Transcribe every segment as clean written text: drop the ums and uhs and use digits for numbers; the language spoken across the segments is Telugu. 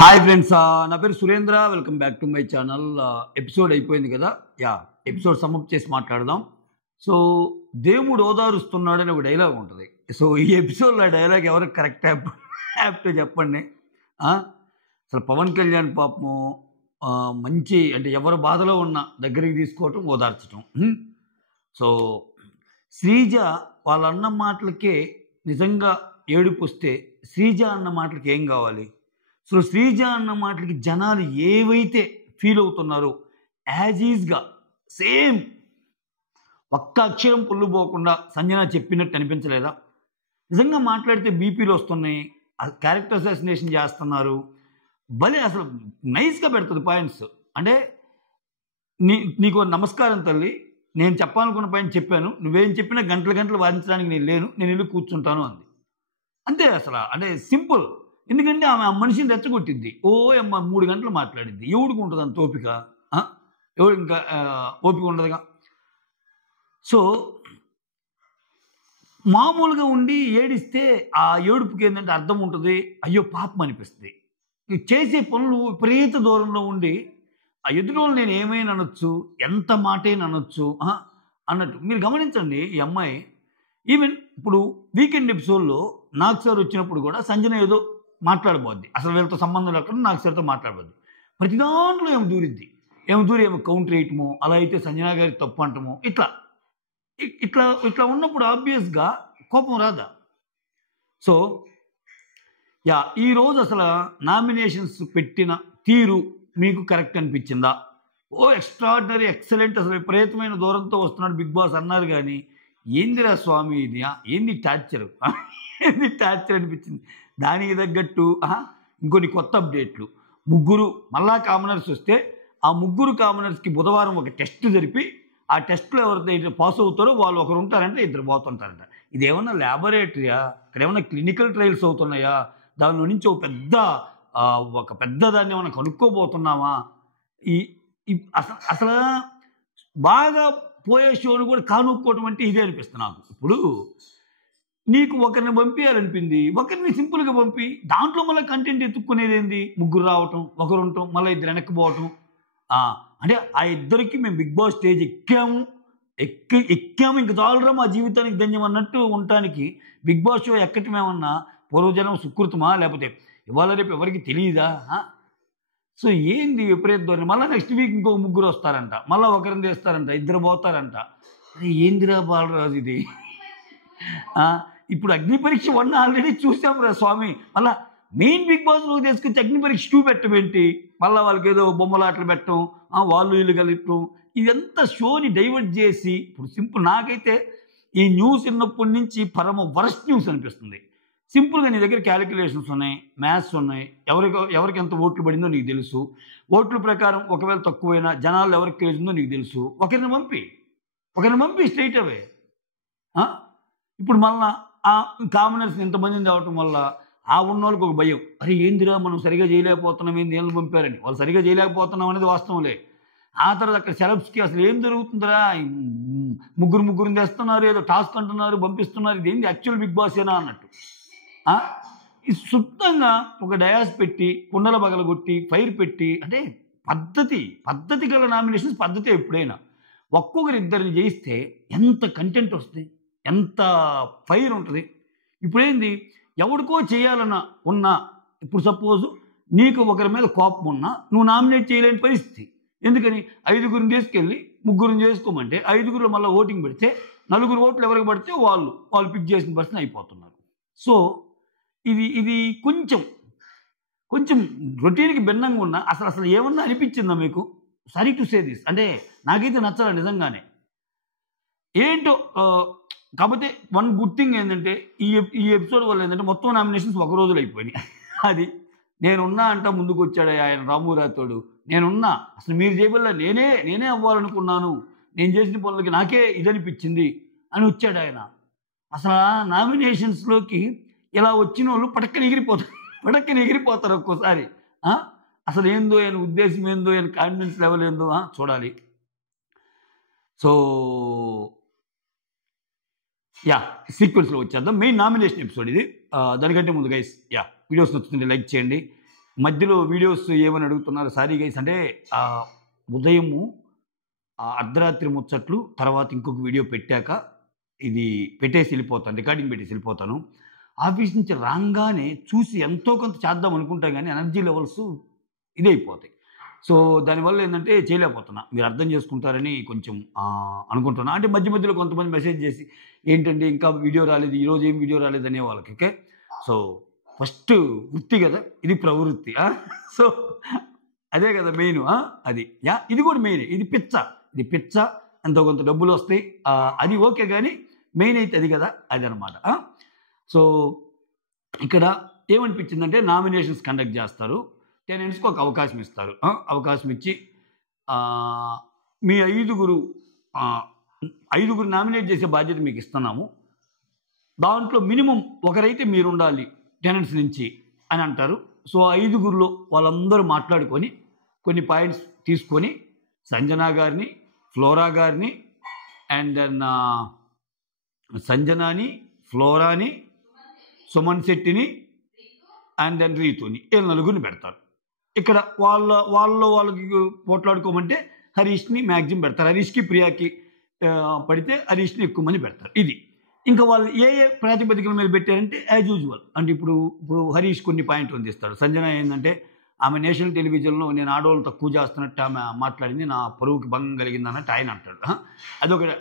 హాయ్ ఫ్రెండ్స్, నా పేరు Surendra. Welcome back to my channel. Episode అయిపోయింది కదా. ఎపిసోడ్ సమ్అప్ చేసి మాట్లాడదాం. సో దేవుడు ఓదారుస్తున్నాడని ఒక డైలాగ్ ఉంటుంది. సో ఈ ఎపిసోడ్లో ఆ డైలాగ్ ఎవరికి కరెక్ట్ యాప్టో చెప్పండి. ఆ, అసలు పవన్ కళ్యాణ్ పాపము మంచి అంటే ఎవరు బాధలో ఉన్న దగ్గరికి తీసుకోవటం, ఓదార్చటం. సో శ్రీజ వాళ్ళ అన్న మాటలకే నిజంగా ఏడుపు వస్తే శ్రీజ అన్న మాటలకి ఏం కావాలి? సో శ్రీజ అన్న మాటలకి జనాలు ఏవైతే ఫీల్ అవుతున్నారో యాజ్ ఈజ్గా సేమ్ ఒక్క అక్షరం పొల్లు పోకుండా సంజన చెప్పినట్టు అనిపించలేదా? నిజంగా మాట్లాడితే బీపీలు వస్తున్నాయి, క్యారెక్టర్ అసాసినేషన్ చేస్తున్నారు. భలే అసలు నైస్గా పెడుతుంది పాయింట్స్. అంటే నీకు నమస్కారం తల్లి, నేను చెప్పాలనుకున్న పాయింట్ చెప్పాను, నువ్వేం చెప్పినా గంటలు గంటలు వాదించడానికి నేను లేను, నేను వెళ్ళి కూర్చుంటాను అంది. అంతే అసలు. అంటే సింపుల్. ఎందుకంటే ఆమె ఆ మనిషిని రెచ్చగొట్టిద్ది. అమ్మ 3 గంటలు మాట్లాడిద్ది. ఎవడికి ఉంటుంది అంత ఓపిక? ఎవడు ఇంకా ఓపిక ఉండదుగా. సో మామూలుగా ఉండి ఏడిస్తే ఆ ఏడుపుకి ఏంటంటే అర్థం ఉంటుంది, అయ్యో పాపం అనిపిస్తుంది. చేసే పనులు విపరీత దూరంలో ఉండి ఆ ఎదురోళ్ళు నేను ఏమైనా అనొచ్చు, ఎంత మాటైనా అనొచ్చు అన్నట్టు. మీరు గమనించండి, ఈ అమ్మాయి ఈవెన్ ఇప్పుడు వీకెండ్ ఎపిసోడ్లో నాగ్ సార్ వచ్చినప్పుడు కూడా సంజన ఏదో మాట్లాడబోద్ది, అసలు వీళ్ళతో సంబంధం లేకుండా నాగ్ సార్తో మాట్లాడబోద్ది. ప్రతి దాంట్లో ఏమో దూరిద్ది, ఏమో కౌంటర్ వేయటము, అలా అయితే సంజన గారి తప్పు అంటము, ఇట్లా ఇట్లా ఇట్లా ఉన్నప్పుడు ఆబ్వియస్గా కోపం రాదా? సో ఈరోజు అసలు నామినేషన్స్ పెట్టిన తీరు మీకు కరెక్ట్ అనిపించిందా? ఎక్స్ట్రాడినరీ, ఎక్సలెంట్, అసలు విపరీతమైన దూరంతో వస్తున్నాడు బిగ్ బాస్ అన్నారు. కానీ ఏందిరా స్వామి ఇది, ఏంది టార్చరు, ఏంది టార్చర్ అనిపించింది. దానికి తగ్గట్టు ఇంకొన్ని కొత్త అప్డేట్లు. మళ్ళా కామనర్స్ వస్తే ఆ 3 కామనర్స్కి బుధవారం ఒక టెస్ట్ జరిపి ఆ టెస్ట్లో ఎవరైతే పాస్ అవుతారో వాళ్ళు ఒకరు ఉంటారంటే 2 పోతుంటారంట. ఇది ఏమన్నా ల్యాబొరేటరీయా? ఇక్కడ ఏమన్నా క్లినికల్ ట్రయల్స్ అవుతున్నాయా? దానిలో నుంచి ఒక పెద్ద దాన్ని ఏమన్నా కనుక్కోబోతున్నామా? అసలు బాగా పోయే షోను కూడా కానుక్కోవటం అంటే ఇదే అనిపిస్తుంది నాకు. ఇప్పుడు నీకు ఒకరిని పంపించాలనిపింది, ఒకరిని సింపుల్గా పంపి దాంట్లో మళ్ళీ కంటెంట్ ఎత్తుక్కునేది ఏంది? 3 రావటం, ఒకరు ఉండటం, మళ్ళీ 2 వెనక్కిపోవటం. అంటే ఆ ఇద్దరికి మేము బిగ్ బాస్ స్టేజ్ ఎక్కాము, ఇంక చాలరా మా జీవితానికి ధన్యం అన్నట్టు ఉండటానికి బిగ్ బాస్ షో ఎక్కటమేమన్నా పూర్వజనం సుకృతమా, లేకపోతే ఇవాళ రేపు ఎవరికి తెలియదా? సో ఏంది విపరీత ధోరణి? మళ్ళీ నెక్స్ట్ వీక్ ఇంకో 3 వస్తారంట, మళ్ళీ ఒకరిని తీస్తారంట, 2 పోతారంట. ఏందిరా బాలరాజు ఇది? ఇప్పుడు అగ్ని పరీక్ష 1 ఆల్రెడీ చూసాం రా స్వామి, మళ్ళీ మెయిన్ బిగ్ బాస్లో తీసుకొచ్చి అగ్ని పరీక్ష 2 పెట్టమేంటి? మళ్ళీ వాళ్ళకి ఏదో బొమ్మలాటలు పెట్టడం, వాళ్ళు వీళ్ళు కలిపడం, ఇదంతా షోని డైవర్ట్ చేసి. ఇప్పుడు సింపుల్, నాకైతే ఈ న్యూస్ విన్నప్పటి నుంచి పరమ వరస్ట్ న్యూస్ అనిపిస్తుంది. సింపుల్గా నీ దగ్గర క్యాలిక్యులేషన్స్ ఉన్నాయి, మ్యాథ్స్ ఉన్నాయి, ఎవరికి ఎంత ఓట్లు పడిందో నీకు తెలుసు. ఓట్ల ప్రకారం ఒకవేళ తక్కువైనా జనాలు ఎవరికి తెలిసిందో నీకు తెలుసు. ఒకరిని పంపి స్ట్రైట్ అవే. ఇప్పుడు మళ్ళా ఆ కామనర్స్ ఇంతమందిని తేవటం వల్ల ఉన్న వాళ్ళకి ఒక భయం, అరే ఏందిరా మనం సరిగా చేయలేకపోతున్నాం, ఏంది ఏళ్ళు పంపారని. వాళ్ళు సరిగా చేయలేకపోతున్నాం అనేది వాస్తవంలే. ఆ తర్వాత అక్కడ సెలబ్స్కి అసలు ఏం జరుగుతుందిరా, 3 తెస్తున్నారు, ఏదో టాస్క్ అంటున్నారు, పంపిస్తున్నారు, ఇది ఏంది యాక్చువల్ బిగ్ బాస్ ఏనా అన్నట్టు. ఈ శుద్ధంగా ఒక డయాస్ పెట్టి కుండల పగలగొట్టి ఫైర్ పెట్టి, అంటే పద్ధతి గల నామినేషన్స్ పద్ధతి. ఎప్పుడైనా ఒక్కొక్కరిద్దరిని చేయిస్తే ఎంత కంటెంట్ వస్తుంది, ఎంత ఫైర్ ఉంటుంది. ఇప్పుడేంది, ఎవరికో చేయాలన్నా ఉన్నా, ఇప్పుడు సపోజు నీకు ఒకరి మీద కోపం ఉన్నా నువ్వు నామినేట్ చేయలేని పరిస్థితి. ఎందుకని? 5గురిని తీసుకెళ్ళి 3గురిని చేసుకోమంటే 5గురిలో మళ్ళీ ఓటింగ్ పెడితే 4 ఓట్లు ఎవరికి పడితే వాళ్ళు పిక్ చేసిన పర్సన్ అయిపోతున్నారు. సో ఇది కొంచెం రొటీన్కి భిన్నంగా ఉన్నా అసలు ఏమన్నా అనిపించిందా మీకు? సారీ టు సే దిస్, అంటే నాకైతే నచ్చలే నిజంగానే. ఏంటో. కాకపోతే వన్ గుడ్ థింగ్ ఏంటంటే ఈ ఎపిసోడ్ వల్ల ఏంటంటే మొత్తం నామినేషన్స్ ఒక రోజులో అయిపోయినాయి. అది నేనున్నా అంట ముందుకు వచ్చాడు ఆయన రాము రాథోడు. నేనున్నా, అసలు మీరు చేయబల్ల నేనే అవ్వాలనుకున్నాను, నేను చేసిన పనులకి నాకే ఇదనిపించింది అని వచ్చాడు ఆయన. అసలు నామినేషన్స్లోకి ఇలా వచ్చిన వాళ్ళు పటక్కని ఎగిరిపోతారు ఒక్కోసారి. అసలు ఏందో ఆయన ఉద్దేశం ఏందో, ఆయన కాన్ఫిడెన్స్ లెవెల్ ఏందో చూడాలి. సో సీక్వెన్స్లో వచ్చేద్దాం. మెయిన్ నామినేషన్ ఎపిసోడ్ ఇది. దానికంటే ముందు గైస్ వీడియోస్ నచ్చుతుంటే లైక్ చేయండి, మధ్యలో వీడియోస్ ఏమని అడుగుతున్నారు, సారీ గైస్ అంటే ఉదయము అర్ధరాత్రి ముచ్చట్లు తర్వాత ఇంకొక వీడియో పెట్టాక ఇది పెట్టేసి వెళ్ళిపోతాను, రికార్డింగ్ పెట్టేసి వెళ్ళిపోతాను. ఆఫీస్ నుంచి రాగానే చూసి ఎంతో కొంత చేద్దాం అనుకుంటా కానీ ఎనర్జీ లెవెల్స్ ఇదే అయిపోతాయి. సో దానివల్ల ఏంటంటే చేయలేకపోతున్నా, మీరు అర్థం చేసుకుంటారని కొంచెం అనుకుంటున్నా. అంటే మధ్య మధ్యలో కొంతమంది మెసేజ్ చేసి ఏంటంటే ఇంకా వీడియో రాలేదు, ఈరోజు ఏం వీడియో రాలేదు అనే వాళ్ళకి. ఓకే, సో ఫస్ట్ వృత్తి కదా, ఇది ప్రవృత్తి. సో అదే కదా మెయిన్. అది ఇది కూడా మెయిన్. ఇది పిచ్చ, ఎంతో కొంత డబ్బులు వస్తాయి, అది ఓకే. కానీ మెయిన్ అయితే అది కదా, అది అనమాట. సో ఇక్కడ ఏమనిపించిందంటే నామినేషన్స్ కండక్ట్ చేస్తారు, టెనెంట్స్కి ఒక అవకాశం ఇస్తారు. అవకాశం ఇచ్చి మీ ఐదుగురు నామినేట్ చేసే బాధ్యత మీకు ఇస్తున్నాము, దాంట్లో మినిమం ఒకరైతే మీరు ఉండాలి టెనెంట్స్ నుంచి అని అంటారు. సో ఐదుగురిలో వాళ్ళందరూ మాట్లాడుకొని కొన్ని పాయింట్స్ తీసుకొని సంజనా గారిని, ఫ్లోరా గారిని, అండ్ దెన్ సంజనాని, ఫ్లోరాని, సుమన్ శెట్టిని, అండ్ దెన్ రీతుని, వీళ్ళ నలుగురిని పెడతారు. ఇక్కడ వాళ్ళకి పోట్లాడుకోమంటే హరీష్ని మ్యాక్సిమం పెడతారు. హరీష్కి ప్రియాకి పడితే హరీష్ని ఎక్కువ మంది పెడతారు. ఇది ఇంకా వాళ్ళు ఏ ప్రాతిపదికల మీద పెట్టారంటే యాజ్ యూజువల్. అంటే ఇప్పుడు హరీష్ కొన్ని పాయింట్లు అందిస్తాడు. సంజన ఏంటంటే ఆమె నేషనల్ టెలివిజన్లో నేను ఆడవాళ్ళు తక్కువ చేస్తున్నట్టు ఆమె మాట్లాడింది, నా పరువుకి భంగం కలిగింది అన్నట్టు ఆయన అంటాడు.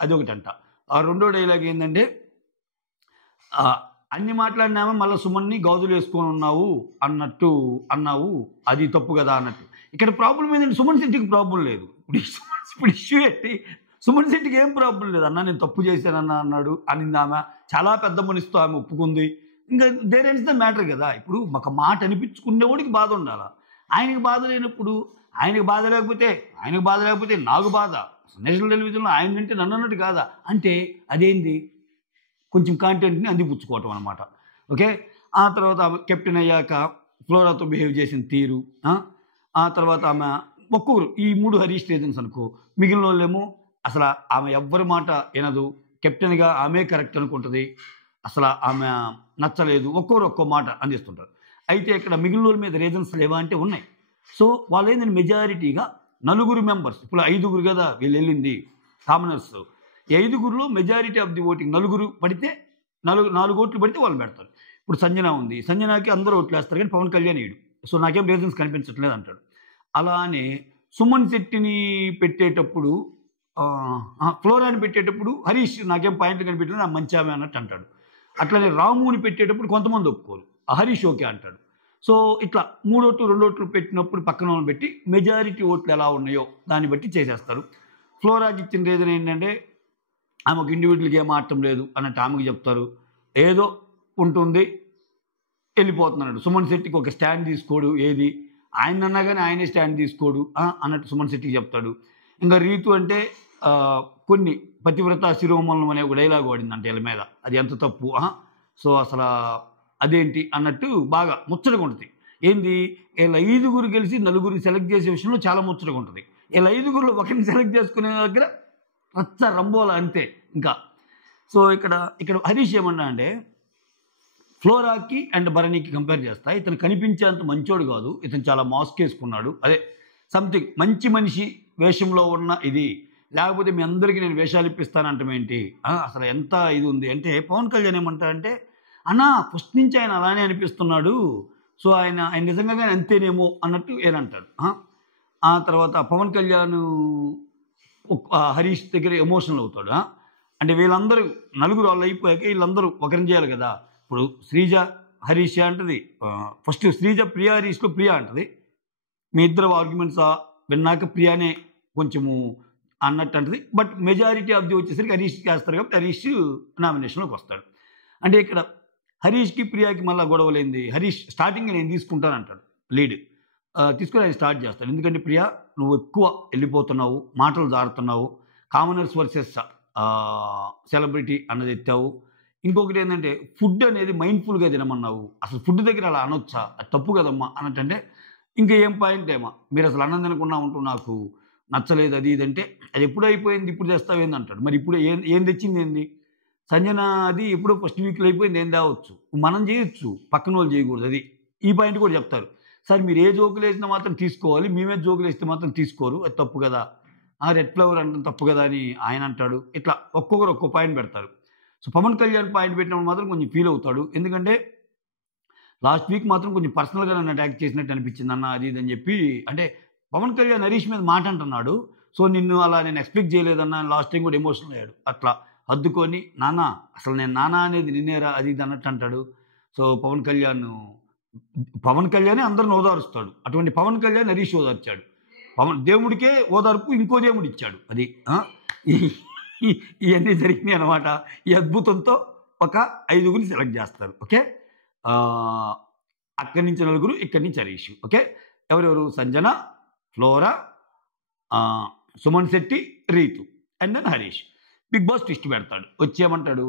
అదొకటి అంట. రెండో డైలాగ్ ఏంటంటే అన్ని మాట్లాడినామే మళ్ళీ సుమన్ని గాజులు వేసుకొని అన్నావు, అది తప్పు కదా అన్నట్టు. ఇక్కడ ప్రాబ్లం ఏంటంటే సుమన్ శెట్టికి ప్రాబ్లం లేదు. ఇప్పుడు ఇష్యూ ఏంటి, సుమన్ శెట్టికి ఏం ప్రాబ్లం లేదు. అన్న నేను తప్పు చేశానన్నా అన్నాడు అనింది ఆమె, చాలా పెద్ద మనిషితో ఆమె ఒప్పుకుంది. ఇంకా దేర్ ఎండ్స్ ద మ్యాటర్ కదా. ఇప్పుడు ఒక మాట అనిపించుకునేవాడికి బాధ ఉండాలా, ఆయనకి బాధ లేనప్పుడు ఆయనకి బాధ లేకపోతే నాకు బాధ. నేషనల్ టెలివిజన్లో ఆయన అంటే నన్ను అన్నట్టు కాదా అంటే అదేంది, కొంచెం కాంటెంట్ని అందిపుచ్చుకోవటం అనమాట. ఓకే, ఆ తర్వాత ఆమె కెప్టెన్ అయ్యాక ఫ్లోరాతో బిహేవ్ చేసిన తీరు, ఆ తర్వాత ఆమె ఒక్కొక్కరు ఈ 3 హరీష్ రీజన్స్ అనుకో, మిగిలిన వాళ్ళేమో అసలు ఆమె ఎవ్వరి మాట వినదు, కెప్టెన్గా ఆమె కరెక్ట్ అనుకుంటుంది, అసలు ఆమె నచ్చలేదు, ఒక్కో మాట అందిస్తుంటారు. అయితే ఇక్కడ మిగిలిన వాళ్ళ మీద రీజన్స్ లేవా అంటే ఉన్నాయి. సో వాళ్ళు ఏంటంటే మెజారిటీగా 4 మెంబర్స్, ఇప్పుడు 5 కదా వీళ్ళు వెళ్ళింది కామనర్స్, ఈ 5లో మెజారిటీ ఆఫ్ ది ఓటింగ్ 4 పడితే 4 ఓట్లు పడితే వాళ్ళు పెడతారు. ఇప్పుడు సంజన ఉంది, సంజనాకి అందరూ ఓట్లు వేస్తారు కానీ పవన్ కళ్యాణ్ వేయడు. సో నాకేం రీజన్స్ కనిపించట్లేదు అంటాడు. అలానే సుమన్ శెట్టిని పెట్టేటప్పుడు, ఫ్లోరాని పెట్టేటప్పుడు హరీష్ నాకేం పాయింట్ కనిపించలేదు, నా మంచి ఆమె అన్నట్టు అంటాడు. అట్లనే రాముని పెట్టేటప్పుడు కొంతమంది ఒప్పుకోరు, హరీష్ ఓకే అంటాడు. సో ఇట్లా 3 ఓట్లు 2 ఓట్లు పెట్టినప్పుడు పక్కన వాళ్ళని పెట్టి మెజారిటీ ఓట్లు ఎలా ఉన్నాయో దాన్ని బట్టి చేసేస్తారు. ఫ్లోరాకి ఇచ్చిన రీజన్ ఏంటంటే ఆమెకు ఇండివిజువల్గా ఏం ఆడటం లేదు అన్నట్టు ఆమెకు చెప్తారు, ఏదో ఉంటుంది వెళ్ళిపోతున్నాడు. సుమన్ శెట్టికి ఒక స్టాండ్ తీసుకోడు, ఏది ఆయన అన్నా కానీ ఆయనే స్టాండ్ తీసుకోడు అన్నట్టు సుమన్ శెట్టికి చెప్తాడు. ఇంకా రీతు అంటే కొన్ని పతివ్రత శిరోమణం అనే ఒక డైలాగ్ వాడిందంటే వీళ్ళ మీద, అది ఎంత తప్పు. సో అసలు అదేంటి అన్నట్టు బాగా ముచ్చటగా ఉంటుంది. ఏంది వీళ్ళ 5 కలిసి 4 సెలెక్ట్ చేసే విషయంలో చాలా ముచ్చటగా ఉంటుంది. వీళ్ళ 5లో ఒకరిని సెలెక్ట్ చేసుకునే దగ్గర రచ్చ రంబోల అంతే ఇంకా. సో ఇక్కడ హరీష్ ఏమన్నా అంటే ఫ్లోరాకి అండ్ భరణికి కంపేర్ చేస్తా, ఇతను కనిపించేంత మంచోడు కాదు, ఇతను చాలా మాస్క్ వేసుకున్నాడు, అదే సంథింగ్ మంచి మనిషి వేషంలో ఉన్న ఇది, లేకపోతే మీ అందరికీ నేను వేషాలు ఇప్పిస్తానంటమేంటి, అసలు ఎంత ఇది ఉంది అంటే పవన్ కళ్యాణ్ ఏమంటా అంటే అన్నా ఫస్ట్ నుంచి ఆయన అలానే అనిపిస్తున్నాడు, సో ఆయన నిజంగానే అంతేనేమో అన్నట్టు ఏనంటాడు. ఆ తర్వాత పవన్ కళ్యాణ్ హరీష్ దగ్గర ఎమోషనల్ అవుతాడు. అంటే వీళ్ళందరూ 4 వాళ్ళు అయిపోయాక వీళ్ళందరూ ఒకరిని చేయాలి కదా. ఇప్పుడు శ్రీజ హరీష్ అంటది, ఫస్ట్ శ్రీజ ప్రియా హరీష్లో ప్రియా అంటది, మీ ఇద్దరు ఆర్గ్యుమెంట్స్ విన్నాక ప్రియానే కొంచెము అన్నట్టు అంటది. బట్ మెజారిటీ ఆఫ్ ది వచ్చేసరికి హరీష్కి వేస్తారు కాబట్టి హరీష్ నామినేషన్లోకి వస్తాడు. అంటే ఇక్కడ హరీష్కి ప్రియాకి మళ్ళీ గొడవలేంది, హరీష్ స్టార్టింగ్ నేను తీసుకుంటానంటాడు, లీడ్ తీసుకుని ఆయన స్టార్ట్ చేస్తాడు. ఎందుకంటే ప్రియా నువ్వు ఎక్కువ వెళ్ళిపోతున్నావు, మాటలు జారుతున్నావు, కామనర్స్ వర్సెస్ సెలబ్రిటీ అన్నది ఎత్తావు. ఇంకొకటి ఏంటంటే ఫుడ్ అనేది మైండ్ఫుల్గా తినమన్నావు, అసలు ఫుడ్ దగ్గర అలా అనొచ్చా, అది తప్పు కదమ్మా అన్నట్టంటే ఇంకా ఏం పాయింట్ ఏమా, మీరు అసలు అన్నం తినకుండా ఉంటూ నాకు నచ్చలేదు అది ఇదంటే అది ఎప్పుడు అయిపోయింది ఇప్పుడు తెస్తావేంది అంటాడు. మరి ఇప్పుడు ఏం తెచ్చింది ఏంది, సంజన అది ఎప్పుడో ఫస్ట్ వీక్లో అయిపోయింది, ఏం తేవచ్చు, మనం చేయొచ్చు పక్కన వాళ్ళు చేయకూడదు, అది ఈ పాయింట్ కూడా చెప్తారు. సార్ మీరు ఏ జోకులు వేసినా మాత్రం తీసుకోవాలి, మేమే జోకులు వేస్తే మాత్రం తీసుకోరు, అది తప్పు కదా, రెడ్ ఫ్లవర్ అంటే తప్పు కదా అని ఆయన అంటాడు. ఇట్లా ఒక్కొక్కరు ఒక్కో పాయింట్ పెడతారు. సో పవన్ కళ్యాణ్ పాయింట్ పెట్టినప్పుడు మాత్రం కొంచెం ఫీల్ అవుతాడు. ఎందుకంటే లాస్ట్ వీక్ మాత్రం కొంచెం పర్సనల్గా నన్ను అటాక్ చేసినట్టు అనిపించింది అన్న, అది ఇది అని చెప్పి. అంటే పవన్ కళ్యాణ్ హరీష్ మీద మాట అంటున్నాడు. సో నిన్ను అలా నేను ఎక్స్పెక్ట్ చేయలేదన్న, లాస్ట్ టైం కూడా ఎమోషనల్ అయ్యాడు. అట్లా హద్దుకొని నాన్న అసలు నేను నాన్న అనేది నిన్నేరా అది ఇది అన్నట్టు అంటాడు. సో పవన్ కళ్యాణే అందరిని ఓదారుస్తాడు. అటువంటి పవన్ కళ్యాణ్ హరీష్ ఓదార్చాడు. దేవుడికే ఓదార్పు ఇంకో దేవుడు ఇచ్చాడు. అది ఇవన్నీ జరిగినాయి అనమాట. ఈ అద్భుతంతో ఒక 5గురిని సెలెక్ట్ చేస్తారు. ఓకే, అక్కడి నుంచి 4, ఇక్కడి నుంచి హరీష్. ఓకే, ఎవరెవరు? Sanjana, Flora, Suman Shetty, Ritu and then Harish. Bigg Boss twist పెడతాడు. వచ్చేయమంటాడు.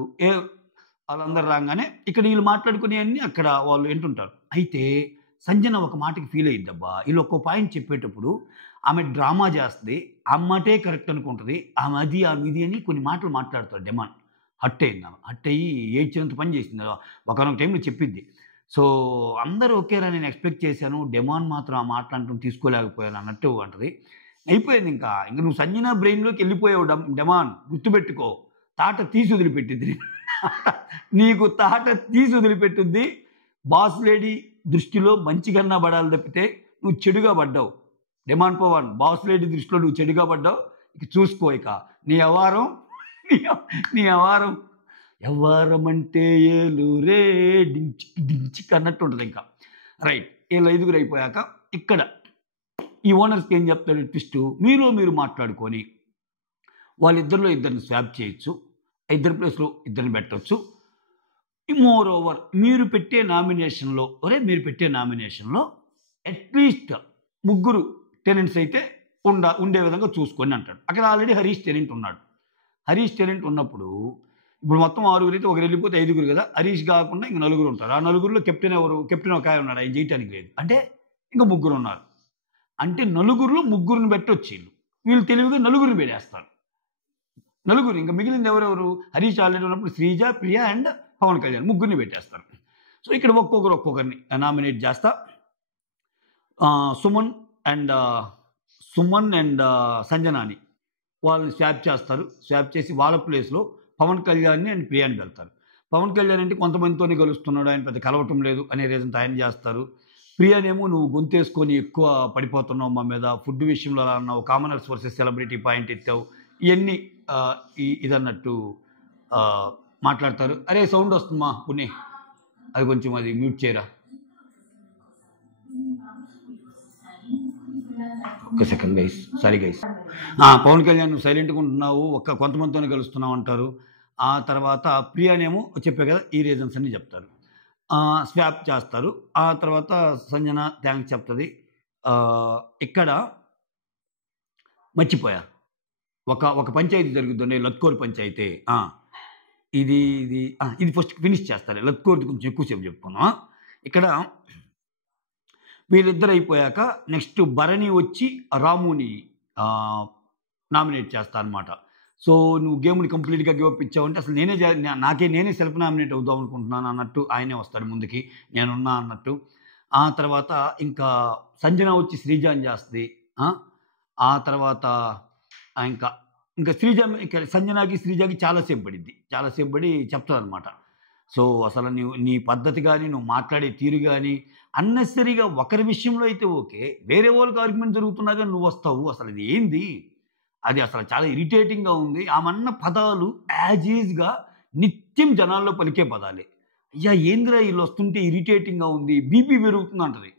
వాళ్ళందరూ రాగానే ఇక్కడ వీళ్ళు మాట్లాడుకునేవన్నీ అక్కడ వాళ్ళు వింటుంటారు. అయితే సంజన ఒక మాటకి ఫీల్ అయ్యిద్దబ్బా. వీళ్ళు ఒక్కో పాయింట్ చెప్పేటప్పుడు ఆమె డ్రామా చేస్తుంది. ఆ మాటే కరెక్ట్ అనుకుంటుంది. ఆమె ఇది అని కొన్ని మాటలు మాట్లాడతాడు. డెమాన్ హట్ అయింది. ఆమె హట్ అయ్యి ఏడ్చినంత పని చేసింది. ఒకనొక టైంలో చెప్పిద్ది. సో అందరూ ఓకేరా నేను ఎక్స్పెక్ట్ చేశాను, డెమాన్ మాత్రం ఆ మాట్లాడటం తీసుకోలేకపోయాను అన్నట్టు అంటది. అయిపోయింది. ఇంకా నువ్వు సంజన బ్రెయిన్లోకి వెళ్ళిపోయావు డెమాన్, గుర్తుపెట్టుకో. తాట తీసి వదిలిపెట్టిద్ది నీకు, తాట తీసి వదిలిపెట్టుద్ది. బాస్ లేడీ దృష్టిలో మంచిగన్నా పడాలి తప్పితే నువ్వు చెడుగా పడ్డావు. డెమాన్ పవన్, బాస్ లేడీ దృష్టిలో నువ్వు చెడుగా పడ్డావు. ఇక చూసుకో, ఇక నీ వ్యవహారం అంటే ఏలురే డించిక్ అన్నట్టు ఉంటుంది. ఇంకా రైట్, వీళ్ళు 5గురు అయిపోయాక ఇక్కడ ఈ ఓనర్స్కి ఏం చెప్తాడు ట్విస్ట్, మీరు మాట్లాడుకొని వాళ్ళిద్దరిలో ఇద్దరిని స్వాప్ చేయొచ్చు, ఇద్దరి ప్లేస్లో ఇద్దరిని పెట్టవచ్చు. మోర్ ఓవర్ మీరు పెట్టే నామినేషన్లో అట్లీస్ట్ 3 టెనెంట్స్ అయితే ఉండే విధంగా చూసుకొని అంటాడు. అక్కడ ఆల్రెడీ హరీష్ టెనెంట్ ఉన్నాడు. హరీష్ టెనెంట్ ఉన్నప్పుడు ఇప్పుడు మొత్తం 6గురు అయితే ఒకరు వెళ్ళిపోతే 5గురు కదా. హరీష్ కాకుండా ఇంక 4గురు ఉంటారు. ఆ 4గురిలో కెప్టెన్ ఎవరు? కెప్టెన్ ఒక ఆయన ఉన్నాడు, ఆయన చేయటానికి లేదు. అంటే ఇంకా 3 ఉన్నారు. అంటే 4గురిలో 3 పెట్టొచ్చు. వీళ్ళు తెలివిగా 4గురిని పెట్టేస్తారు. 4 ఇంకా మిగిలింది ఎవరెవరు? హరీష్ ఆల్రెడీ ఉన్నప్పుడు శ్రీజ, ప్రియా అండ్ పవన్ కళ్యాణ్ 3 పెట్టేస్తారు. సో ఇక్కడ ఒక్కొక్కరిని నామినేట్ చేస్తా. సుమన్ అండ్ సంజనాని వాళ్ళని స్వాప్ చేస్తారు. స్వాప్ చేసి వాళ్ళ ప్లేస్లో పవన్ కళ్యాణ్ని అండ్ ప్రియాని వెళ్తారు. పవన్ కళ్యాణ్ అంటే కొంతమందితోనే కలుస్తున్నాడు, ఆయన పెద్ద కలవటం లేదు అనే రీజన్తో ఆయన చేస్తారు. ప్రియానేమో నువ్వు గొంతేసుకొని ఎక్కువ పడిపోతున్నావు మా మీద, ఫుడ్ విషయంలో అలా అన్నావు, కామనర్స్ వర్సెస్ సెలబ్రిటీ పాయింట్ ఎత్తావు, ఇవన్నీ ఇదన్నట్టు మాట్లాడతారు. అరే సౌండ్ వస్తుందమ్మా పుణ్య, అది కొంచెం అది మ్యూట్ చేయరా. ఒక్క second guys, sorry guys. Pawan Kalyan నువ్వు సైలెంట్గా ఉంటున్నావు, కొంతమందితోనే కలుస్తున్నావు అంటారు. ఆ తర్వాత ప్రియానేమో చెప్పే కదా ఈ రీజన్స్ అన్ని చెప్తారు. స్వాప్ చేస్తారు. ఆ తర్వాత సంజన థ్యాంక్స్ చెప్తుంది. ఇక్కడ మర్చిపోయా, ఒక పంచాయతీ జరుగుతుంది, లత్కోర్ పంచాయతీ. ఇది ఫస్ట్ ఫినిష్ చేస్తారు. లత్కోర్ కొంచెం ఎక్కువసేపు చెప్పుకున్నాం. ఇక్కడ వీళ్ళిద్దరు అయిపోయాక నెక్స్ట్ భరణి వచ్చి రాముని నామినేట్ చేస్తా అనమాట. సో నువ్వు గేమ్ని కంప్లీట్గా గివప్ ఇచ్చావంటే అసలు నేనే సెల్ఫ్ నామినేట్ అవుదాం అనుకుంటున్నాను అన్నట్టు ఆయనే వస్తాడు ముందుకి, నేనున్నా అన్నట్టు. ఆ తర్వాత ఇంకా సంజన వచ్చి శ్రీజాని చేస్తుంది. ఆ తర్వాత ఇంకా సంజనాకి శ్రీజాకి చాలాసేపు పడి చెప్తుంది అనమాట. సో అసలు నీ పద్ధతి కానీ నువ్వు మాట్లాడే తీరు కానీ అన్నెసరీగా ఒకరి విషయంలో అయితే ఓకే, వేరే వాళ్ళకి ఆర్గ్యుమెంట్ జరుగుతున్నా కానీ నువ్వు వస్తావు, అసలు ఇది ఏంది, అది అసలు చాలా ఇరిటేటింగ్గా ఉంది. ఆమన్న పదాలు యాజ్ ఈజ్గా నిత్యం జనాల్లో పలికే పదాలే. అయ్యా ఏందిరా వీళ్ళు వస్తుంటే ఇరిటేటింగ్గా ఉంది, బీపీ పెరుగుతుంది అంటది.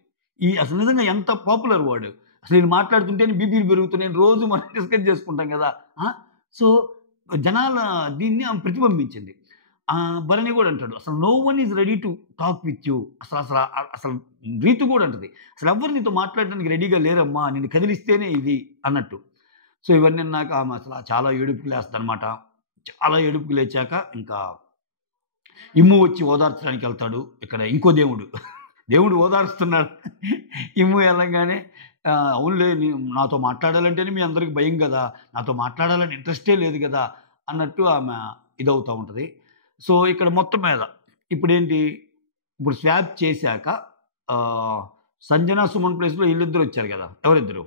అసలు నిజంగా ఎంత పాపులర్ వర్డ్. అసలు నేను మాట్లాడుతుంటేనే బీపీలు పెరుగుతున్నాయి, రోజు మనం డిస్కస్ చేసుకుంటాం కదా. సో జనాల దీన్ని ఆమె ప్రతిబింబించింది. భరణి కూడా అంటాడు అసలు no one is ready to talk with you. అసలు రీతు కూడా అంటది అసలు ఎవరు నీతో మాట్లాడడానికి రెడీగా లేరమ్మా, నేను కదిలిస్తేనే ఇది అన్నట్టు. సో ఇవన్నీ నాకు ఆమె అసలు చాలా ఏడుపుకి లేస్తుంది అనమాట. చాలా ఏడుపుకి లేచాక ఇంకా ఇమ్ము వచ్చి ఓదార్చడానికి వెళ్తాడు. ఇక్కడ ఇంకో దేవుడు ఓదార్స్తున్నాడు. ఇమ్ము వెళ్ళంగానే అవునులే నాతో మాట్లాడాలంటేనే మీ అందరికి భయం కదా, నాతో మాట్లాడాలని ఇంట్రెస్టే లేదు కదా అన్నట్టు ఆమె ఇదవుతూ ఉంటుంది. సో ఇక్కడ మొత్తం మీద ఇప్పుడు స్వాప్ చేశాక సంజన సుమన్ ప్లేస్లో వీళ్ళిద్దరు వచ్చారు కదా, ఎవరిద్దరు?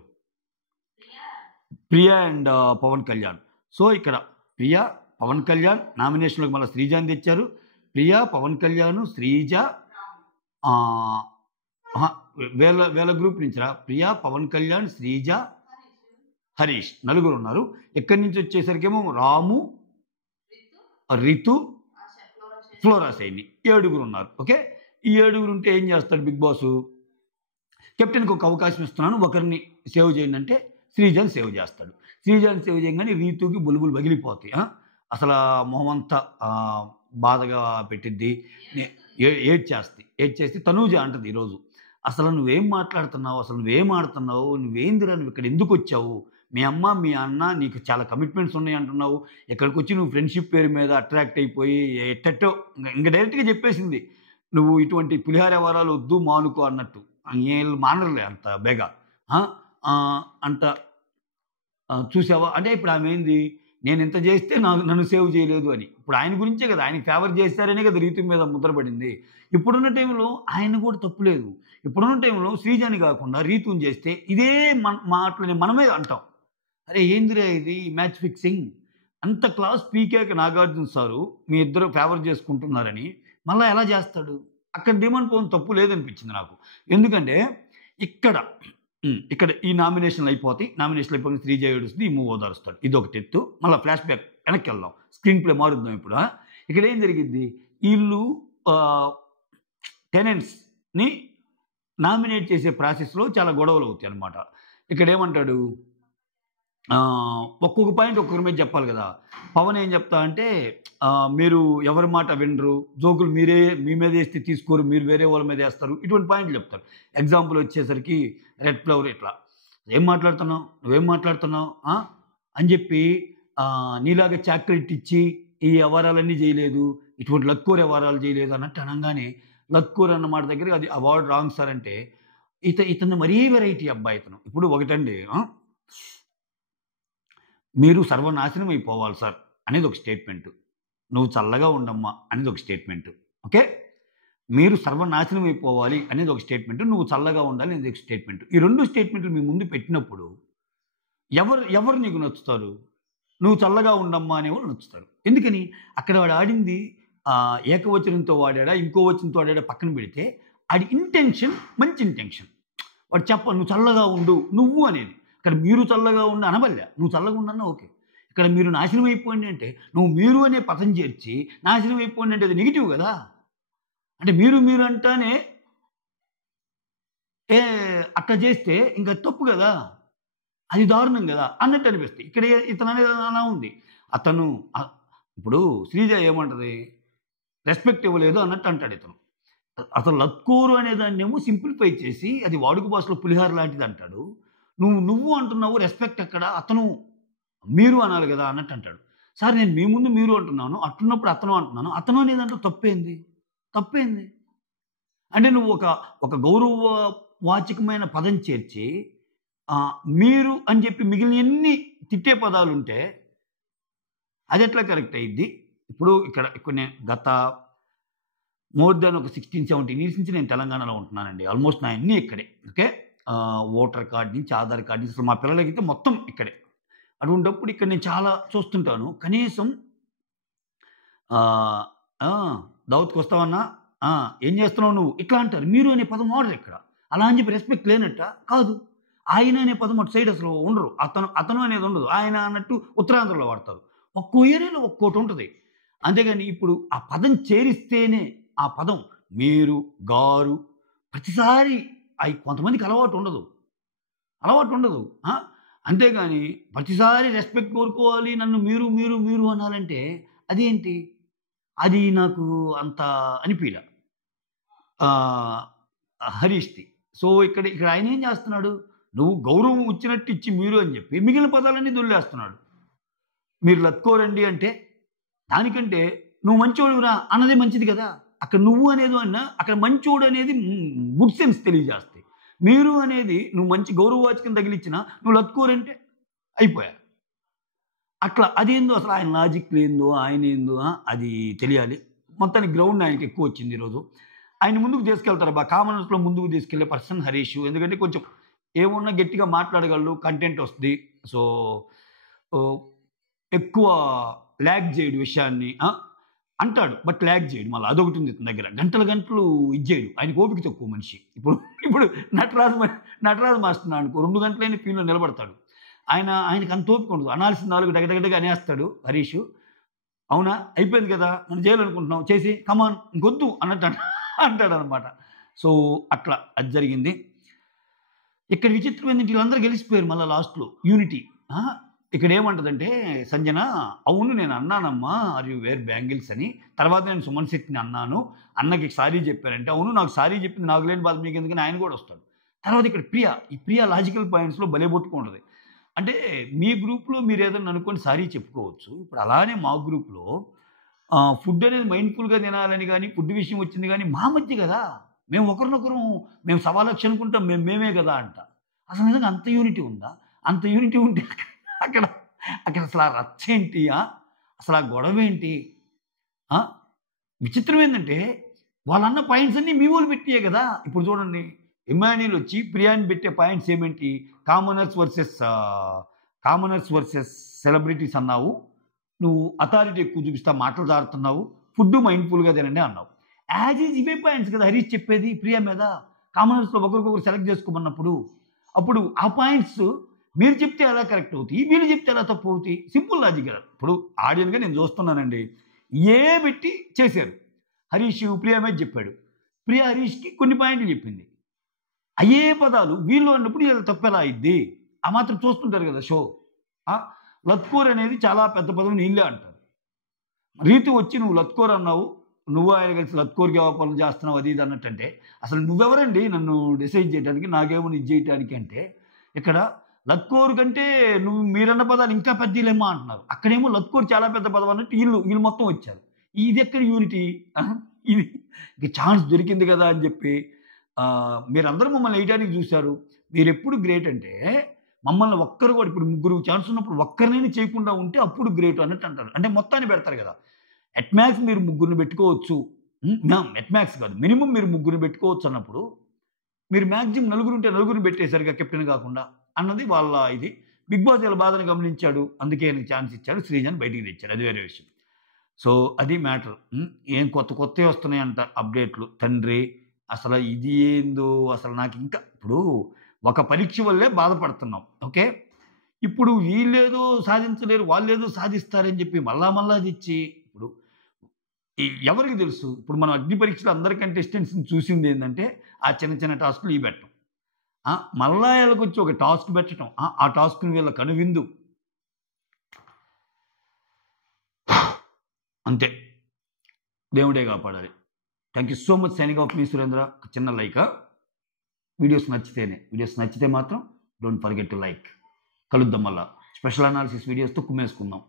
ప్రియా అండ్ పవన్ కళ్యాణ్. సో ఇక్కడ ప్రియా పవన్ కళ్యాణ్ నామినేషన్లోకి మళ్ళీ శ్రీజాని తెచ్చారు. ప్రియా పవన్ కళ్యాణ్ శ్రీజ ఆ, ఆహా, వేల గ్రూప్ నుంచిరా ప్రియా పవన్ కళ్యాణ్ శ్రీజ హరీష్ నలుగురు ఉన్నారు. ఎక్కడి నుంచి వచ్చేసరికేమో రాము రితు ఫ్లోరా సైని 7 ఉన్నారు. ఓకే, ఈ 7 ఉంటే ఏం చేస్తాడు బిగ్ బాస్? కెప్టెన్కి ఒక అవకాశం ఇస్తున్నాను, ఒకరిని సేవ్ చేయండి అంటే శ్రీజాన్ సేవ్ చేస్తాడు. శ్రీజాన్ సేవ్ చేయగానే రీతుకి బుల్బుల్ పగిలిపోతాయి. అసలు మొహం అంతా బాధగా పెట్టిద్ది, ఏడ్ చేస్తే తనూజ అంటది ఈరోజు, అసలు నువ్వేం మాట్లాడుతున్నావు, అసలు నువ్వేం ఆడుతున్నావు, నువ్వేందిరా, నువ్వు ఇక్కడ ఎందుకు వచ్చావు, మీ అమ్మ మీ అన్న నీకు చాలా కమిట్మెంట్స్ ఉన్నాయి అంటున్నావు, ఇక్కడికి వచ్చి నువ్వు ఫ్రెండ్షిప్ పేరు మీద అట్రాక్ట్ అయిపోయి ఎట్టెట్టో ఇంకా డైరెక్ట్గా చెప్పేసింది, నువ్వు ఇటువంటి పులిహార వ్యవహారాలు వద్దు మానుకో అన్నట్టు. ఏళ్ళు మానరులే అంత బేగా అంత చూసావా అంటే ఇప్పుడు ఆమె ఏంది, నేను ఇంత చేస్తే నన్ను సేవ్ చేయలేదు అని. ఇప్పుడు ఆయన గురించే కదా, ఆయనకి ఫేవర్ చేస్తారనే కదా రీతు మీద ముద్రపడింది. ఇప్పుడున్న టైంలో ఆయన కూడా తప్పులేదు. ఇప్పుడున్న టైంలో శ్రీజాని కాకుండా రీతుని చేస్తే ఇదే మాటలని మనమే అంటాం, అరే ఏందిరా ఇది మ్యాచ్ ఫిక్సింగ్, అంత క్లాస్ పీకాక నాగార్జున సారు మీ ఇద్దరు ఫేవర్ చేసుకుంటున్నారని మళ్ళీ ఎలా చేస్తాడు? అక్కడ డిమాండ్ పోవడం తప్పు లేదనిపించింది నాకు. ఎందుకంటే ఇక్కడ ఈ నామినేషన్లు అయిపోయిన శ్రీజ ఏడుస్తుంది, ఈ మూవ్ ఓదారుస్తాడు, ఇది ఒకటి ఎత్తు. మళ్ళీ ఫ్లాష్ బ్యాక్ వెనక్కి వెళ్దాం, స్క్రీన్ ప్లే మారుద్దాం. ఇప్పుడు ఇక్కడ ఏం జరిగింది, వీళ్ళు టెనెంట్స్ని నామినేట్ చేసే ప్రాసెస్లో చాలా గొడవలు అవుతాయి అన్నమాట. ఇక్కడ ఏమంటాడు, ఒక్కొక్క పాయింట్ ఒక్కొక్కరి మీద చెప్పాలి కదా. పవన్ ఏం చెప్తా అంటే మీరు ఎవరి మాట వినరు, జోకులు మీ మీద వేస్తే తీసుకోరు, మీరు వేరే వాళ్ళ మీద వేస్తారు, ఇటువంటి పాయింట్లు చెప్తారు. ఎగ్జాంపుల్ వచ్చేసరికి రెడ్ ఫ్లవర్ ఇట్లా నువ్వేం మాట్లాడుతున్నావు అని చెప్పి నీలాగా చాక్లెట్ ఇచ్చి ఈ వ్యవహారాలన్నీ చేయలేదు, ఇటువంటి లక్కూర్ వ్యవహారాలు చేయలేదు అన్నట్టు అనగానే, లక్కూర్ అన్న మాట దగ్గర అది అవార్డు రాంగ్ సార్ అంటే ఇతను మరీ వెరైటీ అబ్బాయి ఇతను. ఇప్పుడు ఒకటండి, మీరు సర్వనాశనం అయిపోవాలి సార్ అనేది ఒక స్టేట్మెంటు, నువ్వు చల్లగా ఉండమ్మా అనేది ఒక స్టేట్మెంటు. ఓకే, మీరు సర్వనాశనం అయిపోవాలి అనేది ఒక స్టేట్మెంటు, నువ్వు చల్లగా ఉండాలి అనేది ఒక స్టేట్మెంటు. ఈ 2 స్టేట్మెంట్లు మీ ముందు పెట్టినప్పుడు ఎవరు నీకు నచ్చుతారు? నువ్వు చల్లగా ఉండమ్మా అనేవాళ్ళు నచ్చుతారు. ఎందుకని అక్కడ వాడు ఆడింది ఏకవచనంతో వాడా ఇంకో వచనంతో వాడా పక్కన పెడితే ఆడి ఇంటెన్షన్ మంచి ఇంటెన్షన్. వాడు నువ్వు చల్లగా ఉండు నువ్వు అనేది, ఇక్కడ మీరు చల్లగా ఉండి అనబల్లే, నువ్వు చల్లగా ఉండన్నా ఓకే. ఇక్కడ మీరు నాశనం అయిపోయింది అంటే నువ్వు మీరు అనే పదం చేర్చి నాశనం అయిపోయింది అంటే అది నెగిటివ్ కదా. అంటే మీరు అంటానే అట్లా చేస్తే ఇంకా తప్పు కదా, అది దారుణం కదా అన్నట్టు అనిపిస్తుంది. ఇక్కడ ఇతను అనేది అలా ఉంది. అతను ఇప్పుడు శ్రీజ ఏమంటది, రెస్పెక్ట్ ఇవ్వలేదు అన్నట్టు అంటాడు ఇతను. అసలు లక్కూరు అనే దాన్ని ఏమో సింప్లిఫై చేసి అది వాడుక భాషలో పులిహార లాంటిది అంటాడు. నువ్వు అంటున్నావు, రెస్పెక్ట్ ఎక్కడ, అతను మీరు అనాలి కదా అన్నట్టు అంటాడు. సార్ నేను మీ ముందు మీరు అంటున్నాను, అట్టున్నప్పుడు అతను అంటున్నాను, అతను అనేదంటే తప్పేంది అంటే నువ్వు ఒక గౌరవ వాచకమైన పదం చేర్చి మీరు అని చెప్పి మిగిలిన ఎన్ని తిట్టే పదాలు ఉంటే అది ఎట్లా కరెక్ట్ అయ్యిద్ది? ఇప్పుడు ఇక్కడ నేను గత మోర్ దాన్ ఒక 16-17 ఇయర్స్ నుంచి నేను తెలంగాణలో ఉంటున్నానండి. ఆల్మోస్ట్ నా అన్నీ ఇక్కడే. ఓకే, ఓటర్ కార్డు నుంచి ఆధార్ కార్డు నుంచి అసలు మా పిల్లలకైతే మొత్తం ఇక్కడే. అటువంటిప్పుడు ఇక్కడ నేను చాలా చూస్తుంటాను. కనీసం దావత్కి వస్తావన్నా, ఏం చేస్తున్నావు నువ్వు ఇట్లా అంటారు. మీరు అనే పదం వాడరు ఇక్కడ. అలా అని చెప్పి రెస్పెక్ట్ లేనట్ట కాదు. ఆయన అనే పదం అటు సైడ్ అసలు ఉండరు. అతను అనేది ఉండదు. ఆయన అన్నట్టు ఉత్తరాంధ్రలో వాడతారు. ఒక్కో ఏరియాలో ఒక్కోటి ఉంటుంది. అంతేగాని ఇప్పుడు ఆ పదం చేరిస్తేనే ఆ పదం మీరు గారు ప్రతిసారి కొంతమందికి అలవాటు ఉండదు. అంతేగాని ప్రతిసారి రెస్పెక్ట్ కోరుకోవాలి, నన్ను మీరు అనాలంటే అదేంటి, అది నాకు అంత అనిపించలే హరీష్ది. సో ఇక్కడ ఆయన ఏం చేస్తున్నాడు, నువ్వు గౌరవం ఇచ్చినట్టు ఇచ్చి మీరు అని చెప్పి మిగిలిన పదాలన్నీ దొల్లేస్తున్నాడు. మీరు లత్కోరండి అంటే దానికంటే నువ్వు మంచోడురా అన్నదే మంచిది కదా. అక్కడ నువ్వు అనేది అన్నా అక్కడ మంచోడు అనేది గుడ్ సెన్స్ తెలియజేస్తాయి. మీరు అనేది నువ్వు మంచి గౌరవవాచకం తగిలిచ్చినా నువ్వు లత్కోరంటే అయిపోయా. అట్లా అదేందో అసలు ఆయన లాజిక్ ఏందో ఆయన ఏందో అది తెలియాలి. మొత్తానికి గ్రౌండ్ ఆయనకి ఎక్కువ వచ్చింది ఈరోజు. ఆయన ముందుకు తీసుకెళ్తారు కామనర్స్లో ముందుకు తీసుకెళ్లే పర్సన్ హరీష్. ఎందుకంటే కొంచెం ఏమున్నా గట్టిగా మాట్లాడగలడు, కంటెంట్ వస్తుంది. సో ఎక్కువ ల్యాగ్ చేయడు విషయాన్ని. అంటాడు బట్ ల్యాగ్ చేయడు. మళ్ళీ అదొకటి ఉంది ఇతని దగ్గర. గంటలు గంటలు ఇది చేయడు. ఆయనకు ఓపిక తక్కువ మనిషి. ఇప్పుడు నటరాజు మాస్టర్ అనుకో 2 గంటలైన ఫీల్డ్లో నిలబడతాడు. ఆయనకు అంత ఓపిక ఉండదు. అనాల్సిన 4 డగడగడగా అనేస్తాడు హరీష్. అవునా అయిపోయింది కదా, మనం చేయాలనుకుంటున్నాం, చేసి కమాన్ ఇంకొద్దు అన్నట్టు అంటాడు అనమాట. సో అట్లా అది జరిగింది. ఇక్కడ విచిత్రం ఏంటంటే వీళ్ళందరూ గెలిచిపోయారు మళ్ళీ లాస్ట్లో యూనిటీ. ఇక్కడ ఏమంటదంటే సంజన, అవును నేను అన్నానమ్మా ఆర్ యు వేర్ బ్యాంగిల్స్ అని. తర్వాత నేను సుమన్ శెట్టిని అన్నాను, అన్నకి సారీ చెప్పారంటే, అవును నాకు సారీ చెప్పింది నాకు లేని బాధ మీకు ఎందుకని ఆయన కూడా వస్తాడు. తర్వాత ఇక్కడ ఈ ప్రియా లాజికల్ పాయింట్స్లో భలే పట్టుకుంటుంది. అంటే మీ గ్రూప్లో మీరు ఏదైనా అనుకొని సారీ చెప్పుకోవచ్చు. ఇప్పుడు అలానే మా గ్రూప్లో ఫుడ్ అనేది మైండ్ఫుల్గా తినాలని కానీ ఫుడ్ విషయం వచ్చింది కానీ మా మధ్య కదా, మేము ఒకరినొకరు మేము 1,00,000 అనుకుంటాం, మేమే కదా అంట. అసలు నిజంగా అంత యూనిటీ ఉందా? అంత యూనిటీ ఉంటే అక్కడ అసలు ఆ రచ్చ ఏంటి, అసలు ఆ గొడవ ఏంటి? విచిత్రం ఏంటంటే వాళ్ళన్న పాయింట్స్ అన్నీ మీ వాళ్ళు పెట్టియే కదా. ఇప్పుడు చూడండి, ఇమాన్యుల్ వచ్చి ప్రియాని పెట్టే పాయింట్స్ ఏమేంటి? కామనర్స్ వర్సెస్ సెలబ్రిటీస్ అన్నావు, నువ్వు అథారిటీ ఎక్కువ చూపిస్తా మాటలు జారుతున్నావు, ఫుడ్ మైండ్ఫుల్గా తినండి అన్నావు. యాజ్ ఈజ్ ఇవే పాయింట్స్ కదా హరీష్ చెప్పేది ప్రియా మీద. కామనర్స్లో ఒకరికొకరు సెలెక్ట్ చేసుకోమన్నప్పుడు అప్పుడు ఆ పాయింట్స్ మీరు చెప్తే ఎలా కరెక్ట్ అవుతాయి, వీళ్ళు చెప్తే ఎలా తప్పు అవుతాయి? సింపుల్ లాజిక్ కదా. ఇప్పుడు ఆడియన్గా నేను చూస్తున్నానండి, పెట్టి చేశారు. హరీష్ ప్రియా మీద చెప్పాడు, ప్రియా హరీష్కి కొన్ని పాయింట్లు చెప్పింది. అయ్యే పదాలు వీళ్ళు అన్నప్పుడు వీళ్ళు తప్పు ఎలా అయింది? ఆ మాత్రం చూస్తుంటారు కదా షో. లత్కోర్ అనేది చాలా పెద్ద పదం, నీళ్ళే అంటారు. రీతు వచ్చి నువ్వు లత్కోర్ అన్నావు, నువ్వు ఆయన కలిసి లత్కోర్కి పనులు చేస్తున్నావు అది ఇది అన్నట్టంటే, అసలు నువ్వెవరండి నన్ను డిసైడ్ చేయడానికి, నాకేమో ఇది చేయడానికి అంటే, ఇక్కడ లత్కోర్ కంటే మీరన్న పదాలు ఇంకా పెద్దలేమో అంటున్నారు. అక్కడేమో లత్కోర్ చాలా పెద్ద పదం అన్నట్టు వీళ్ళు మొత్తం వచ్చారు. ఇది ఎక్కడ యూనిటీ? ఇది ఇక ఛాన్స్ దొరికింది కదా అని చెప్పి మీరందరూ మమ్మల్ని వేయడానికి చూశారు. మీరు ఎప్పుడు గ్రేట్ అంటే మమ్మల్ని ఒక్కరు కూడా, ఇప్పుడు 3 ఛాన్స్ ఉన్నప్పుడు ఒక్కరినైనా చేయకుండా ఉంటే అప్పుడు గ్రేట్ అన్నట్టు అంటారు. అంటే మొత్తాన్ని పెడతారు కదా. ఎట్మాక్స్ మీరు 3 పెట్టుకోవచ్చు, ఎట్మాక్స్ కాదు మినిమం మీరు 3 పెట్టుకోవచ్చు అన్నప్పుడు మీరు మ్యాక్సిమం 4 ఉంటే 4 పెట్టేశారుగా కెప్టెన్ కాకుండా అన్నది వాళ్ళ ఇది. బిగ్ బాస్ వాళ్ళ బాధను గమనించాడు, అందుకే ఆయనకి ఛాన్స్ ఇచ్చాడు, శ్రీజాని బయటికి తెచ్చాడు, అది వేరే విషయం. సో అది మ్యాటర్. ఏం కొత్తవి వస్తున్నాయంట అప్డేట్లు. తండ్రి అసలు ఇది ఏందో అసలు నాకు ఇంకా ఇప్పుడు ఒక పరీక్ష వల్లే బాధపడుతున్నాం. ఓకే, ఇప్పుడు వీళ్ళేదో సాధించలేరు వాళ్ళేదో సాధిస్తారని చెప్పి మళ్ళా తెచ్చి ఇప్పుడు ఎవరికి తెలుసు? ఇప్పుడు మనం అగ్ని పరీక్షలు అందరి కంటెస్టెంట్స్ని చూసింది ఏంటంటే ఆ చిన్న టాస్కులు ఇవి పెట్టడం, మళ్ళా వీళ్ళకొచ్చి ఒక టాస్క్ పెట్టడం, ఆ టాస్క్ని వీళ్ళ కనువిందు అంతే. దేవుడే కాపాడాలి. Thank you so much. Signing off మీ సురేంద్ర. చిన్న లైక్. వీడియోస్ నచ్చితే మాత్రం డోంట్ ఫర్గెట్ టు లైక్. కలుద్దాం మళ్ళా స్పెషల్ అనాలిసిస్ వీడియోస్తో కుమ్మేసుకుందాం.